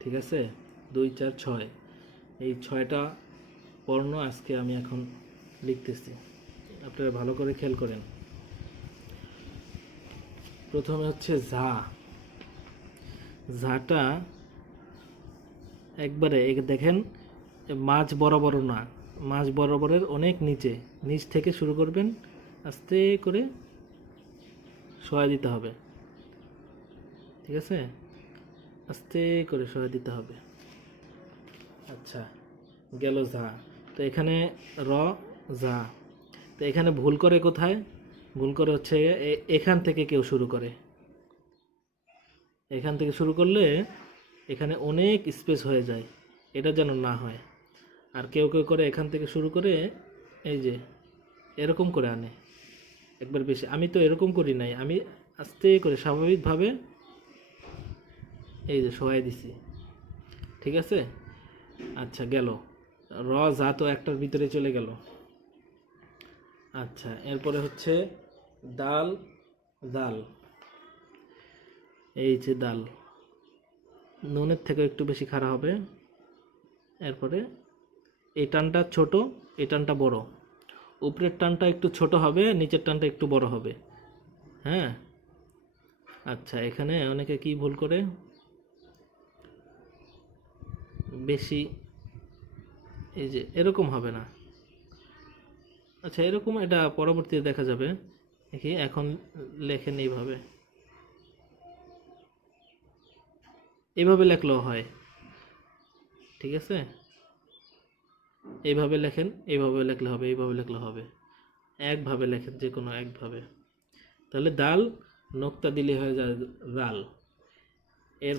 ঠিক আছে, 2 4 6, এই 6টা বর্ণ আজকে আমি এখন লিখতেছি, আপনারা ভালো করে খেয়াল করেন। প্রথমে হচ্ছে ঝা। ঝাটা একবারে দেখেন, মাঝ বরাবর না, মাঝ বরাবরের অনেক নিচে, নিচ থেকে শুরু করবেন, আস্তে করে সহায় দিতে হবে। ঠিক আছে, আস্তে করে সহায় দিতে হবে। আচ্ছা, গেল ঝা। তো এখানে র, ঝা। তো এখানে ভুল করে কোথায়? ভুল করে হচ্ছে এখান থেকে কেউ শুরু করে, এখান থেকে শুরু করলে এখানে অনেক স্পেস হয়ে যায়, এটা যেন না হয়। আর কেউ কেউ করে এখান থেকে শুরু করে এই যে এরকম করে আনে একবার বেশি। আমি তো এরকম করি নাই, আমি আস্তে করে স্বাভাবিকভাবে এই যে সহায় দিছি। ঠিক আছে, আচ্ছা গেল। র যা তো একটার ভিতরে চলে গেল। আচ্ছা, এরপরে হচ্ছে দাল, দাল। এই যে দাল, নুনের থেকে একটু বেশি খাড়া হবে। এরপরে এই টানটা ছোট, এই টানটা বড়। উপরের টানটা একটু ছোট হবে, নিচের টানটা একটু বড় হবে। হ্যাঁ, আচ্ছা, এখানে অনেকে কি ভুল করে, বেশি এই যে এরকম হবে না। আচ্ছা, এরকম এটা পরবর্তীতে দেখা যাবে। দেখি, এখন লেখেন এইভাবে, এইভাবে লেখলেও হয়। ঠিক আছে, এইভাবে লেখেন, এইভাবে লেখলে হবে, এইভাবে লেখলে হবে। একভাবে লেখেন, যে কোনো একভাবে, তাহলে দাল নোক্তা দিলে হয়ে যায় দাল। এর